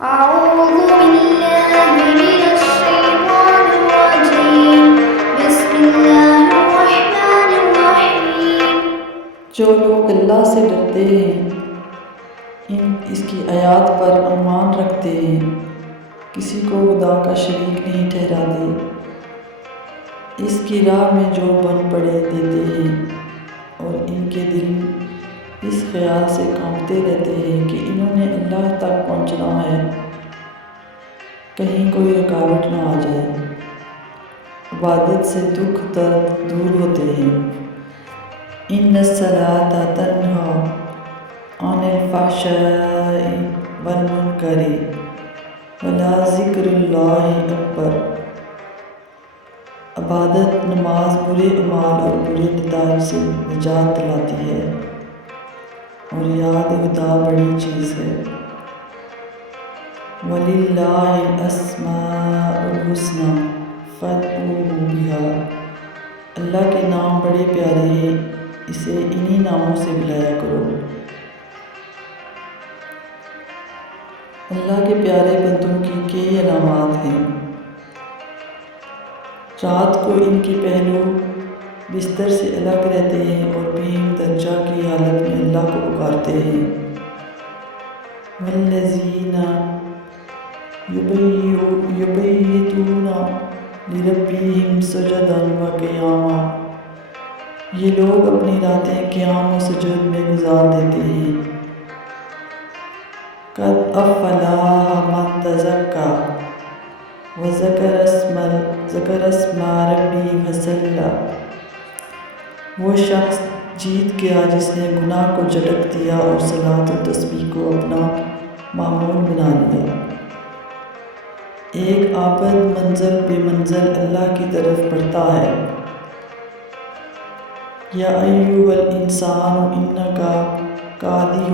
أعوذ بالله من الشيطان الرجيم بسم الله الرحمن الرحيم جو لوگ اللہ سے ڈرتے ہیں اس کی آیات پر ایمان رکھتے ہیں، کسی کو خدا کا شریک نہیں ٹھہراتے، اس کی راہ میں جو بن پڑے دیتے ہیں، اور ان کے دل اس خیال سے کانپتے رہتے ہیں کہ انہوں نے اللہ تک پہنچنا ہے، کہیں کوئی رکاوٹ نہ آ جائے۔ عبادت سے دکھ درد دور ہوتے ہیں۔ ان الصلاۃ تنہی عن الفحشاء والمنکر ولذکر اللہ اکبر۔ عبادت، نماز برے اعمال اور برے نتائج سے نجات دلاتی ہے، اور یاد خدا بڑی چیز ہے۔ وَلِلَّهِ الْأَسْمَاءُ الْحُسْنَىٰ فَادْعُوهُ بِهَا۔ اللہ کے نام بڑے پیارے ہیں، اسے انہی ناموں سے بلایا کرو۔ اللہ کے پیارے بندوں کی کئی علامات ہیں۔ رات کو ان کے پہلو بستر سے الگ رہتے ہیں اور بہم درجہ کی حالت میں اللہ کو پکارتے ہیں۔ وَالَّذِينَ يَبِيتُونَ لِرَبِّهِمْ سُجَدًا وَقِيَامًا۔ یہ لوگ اپنی راتیں قیام و سجود میں گزار دیتے ہیں۔ قَدْ أَفْلَحَ مَن تَزَكَّىٰ وَذَكَرَ اسْمَ رَبِّهِ فَصَلَّىٰ۔ وہ شخص جیت گیا جس نے گناہ کو جھٹک دیا اور صلاۃ و تسبیح کو اپنا معمول بنا لیا۔ ایک عابد منزل بے منزل اللہ کی طرف بڑھتا ہے۔ یا ایھا الانسان انک کادح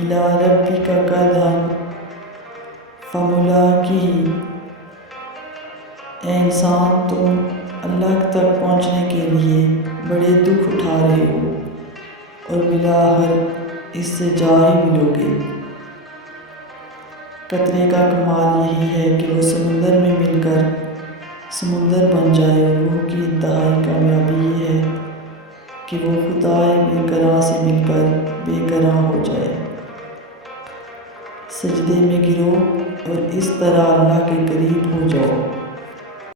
الی ربک کدحا فملاقیہ۔ اے انسان، تم اللہ تک پہنچنے کے لیے بڑے دکھ اٹھا رہے ہو، اور بالآخر اس سے جا ہی ملو گے۔ قطرے کا کمال یہی ہے کہ وہ سمندر میں مل کر سمندر بن جائے، اور روح کی انتہائی کامیابی یہ ہے کہ وہ خدائے بے قرار سے مل کر بے قرار ہو جائے۔ سجدے میں گرو اور اس طرح اللہ کے قریب ہو جاؤ۔